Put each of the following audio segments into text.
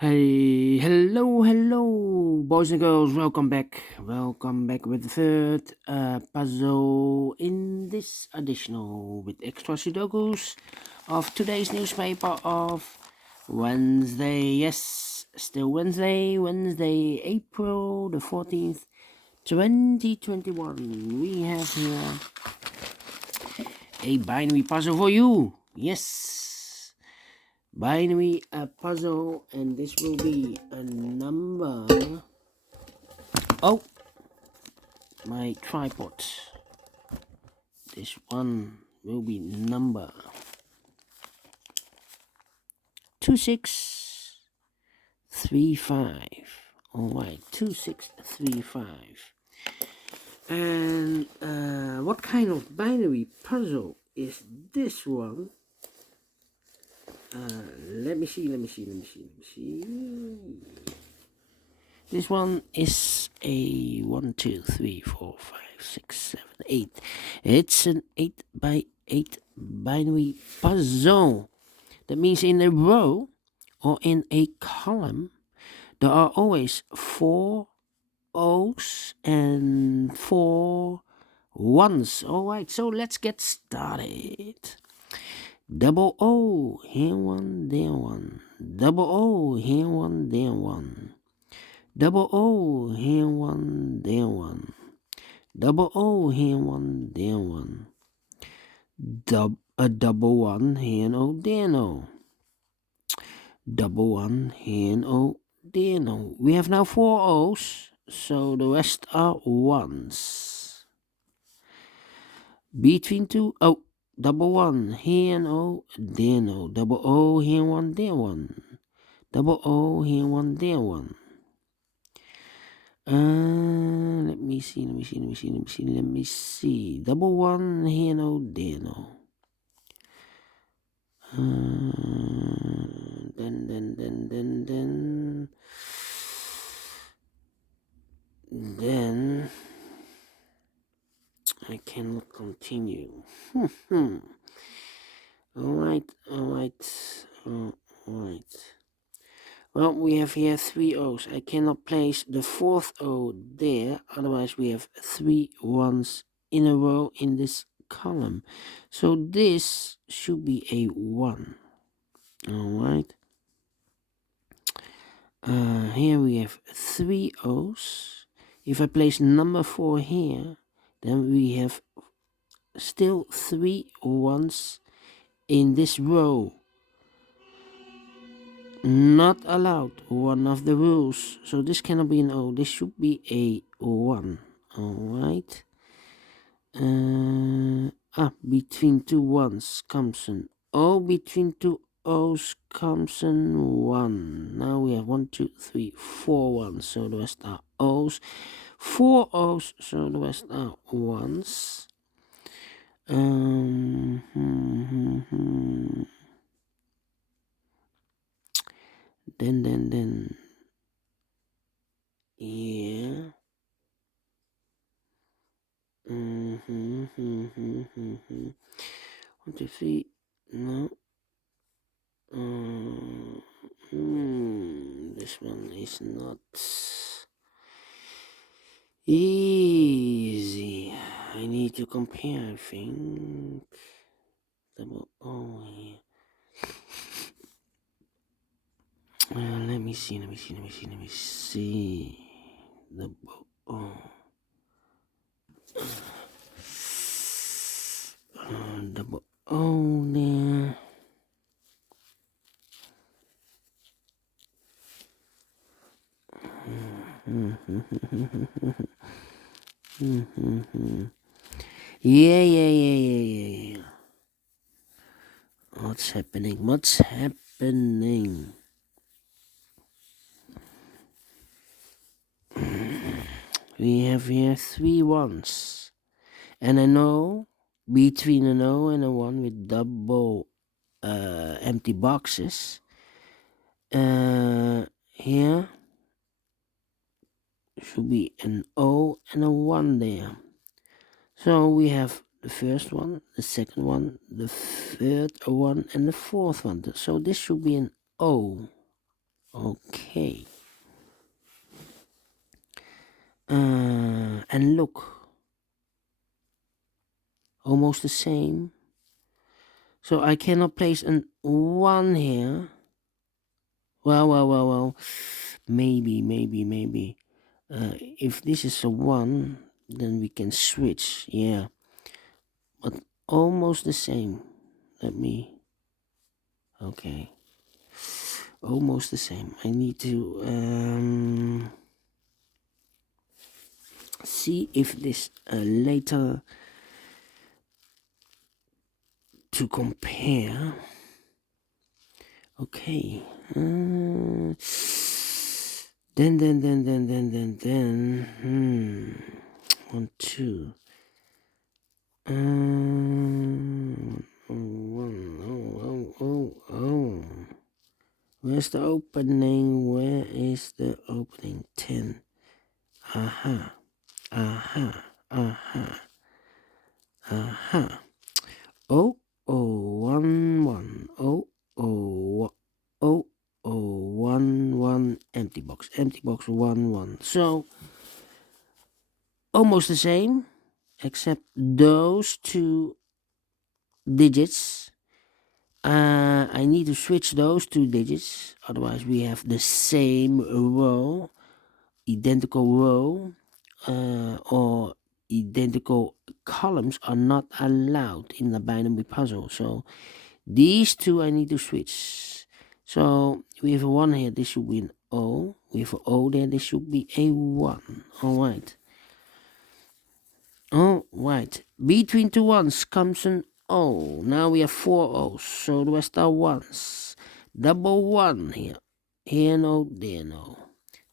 Hey, hello, boys and girls. Welcome back. Welcome back with the third puzzle in this additional with extra Sudokus of today's newspaper of Wednesday. Yes, still Wednesday, April the 14th, 2021. We have here a binary puzzle for you. Yes. Binary puzzle, and this will be a number. Oh, my tripod. This one will be number 2635. Alright, 2635. And what kind of binary puzzle is this one? Let me see. This one is a 1, 2, 3, 4, 5, 6, 7, 8. It's an 8 by 8 binary puzzle. That means in a row or in a column, there are always 4 O's and 4 ones. Alright, so let's get started. Double O, here one, there one. Double O, here one, there one. Double O, here one, there one. Double O, here one, there one. A double one, here no, there no. Double one, here no, there no. We have now 4 O's, so the rest are ones. Between 2 O, double one, here no, there no. Double O, here one, there one. Double O, here one, there one. Let me see. Double one, here no, there no. Then I cannot continue. Alright. Well, we have here 3 O's. I cannot place the 4th O there, otherwise we have 3 ones in a row in this column. So this should be a 1. Alright. Here we have 3 O's. If I place number 4 here, then we have still 3 ones in this row. Not allowed, one of the rules. So this cannot be an O, this should be a 1. Alright. Between 2 ones comes an O, between 2 O's comes an 1. Now we have 1, 2, 3, 4 ones, so the rest are O's. 4 O's, so the rest are ones. Then, yeah. 1, 2, 3, no. This one is not easy. I need to compare, I think. Double O here. Let me see. Double O. Double O there. Yeah. What's happening? We have here 3 ones. And I know between an O and a 1 with double empty boxes. Here should be an O and a 1 there. So we have the first one, the second one, the third one, and the fourth one. So this should be an O. Okay. And look, almost the same. So I cannot place an 1 here. Well. Maybe. If this is a 1, then we can switch. Yeah. But almost the same. Let me. Okay. Almost the same. I need to see if this later to compare. Okay. Then. 1, 2. 1. Oh. Where's the opening? Where is the opening? 10. Aha. 1. 1 empty box 1. So almost the same, except those 2 digits. I need to switch those 2 digits, otherwise we have the same row, identical row, or identical columns are not allowed in the binary puzzle. So these 2 I need to switch. So we have a 1 here, this should be an O. We have an O there, this should be a 1. Alright. Between 2 ones comes an O. Now we have 4 O's, so the rest are 1s. Double 1 here. Here no, there no.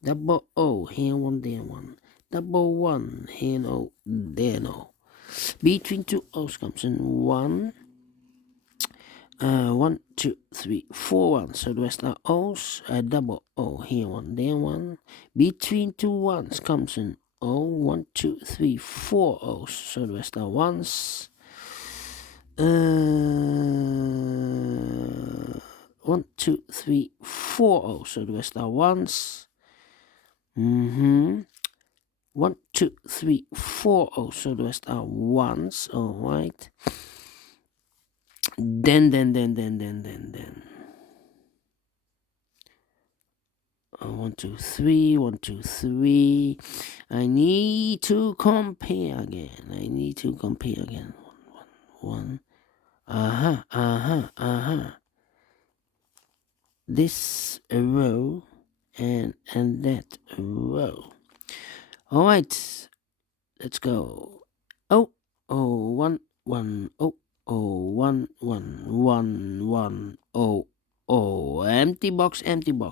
Double O, here 1, there 1. Double 1, here no, there no. Between 2 O's comes an 1. 1, 2, 3, 4 ones. So the rest are O's. Double O, here 1, there 1. Between 2 ones comes an O. 1, 2, 3, 4 O's. So the rest are 1s. 1, 2, 3, 4 O's. So the rest are 1s. 1, 2, 3, 4 O's. So the rest are 1s. Alright. Then. 1, 2, 3. 1, 2, 3. I need to compare again. 1. This row and that row. Alright, let's go. 1 1 1 1 empty box.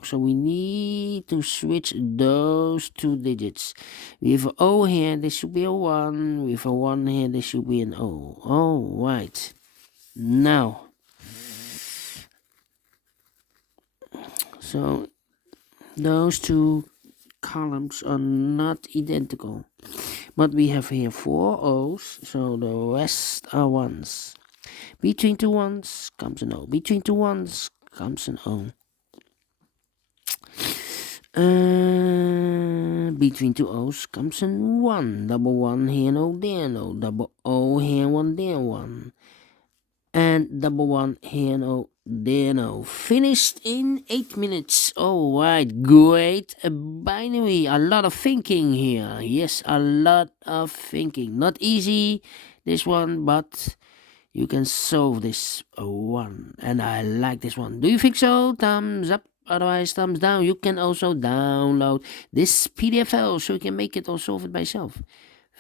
So we need to switch those 2 digits. We have an O here, this should be a 1. We have a 1 here, this should be an O. Alright, now so those 2 columns are not identical, but we have here 4 O's, so the rest are 1s. Between 2 1s comes an O. Between 2 1s comes an O. Between 2 O's comes an 1. Double 1 here, no, there, no. Double O here, 1, there, 1. And double 1 here, no, there, no. Finished in 8 minutes. Alright, great. Binary, a lot of thinking here. Yes, a lot of thinking. Not easy, this one, but you can solve this one, and I like this one. Do you think so? Thumbs up, otherwise thumbs down. You can also download this PDF file so you can make it or solve it by yourself.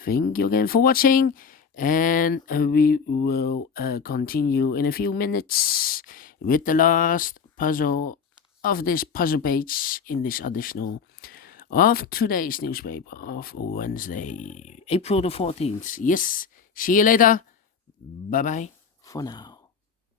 Thank you again for watching, and we will continue in a few minutes with the last puzzle of this puzzle page in this additional of today's newspaper of Wednesday, April the 14th. Yes, see you later. Bye-bye for now.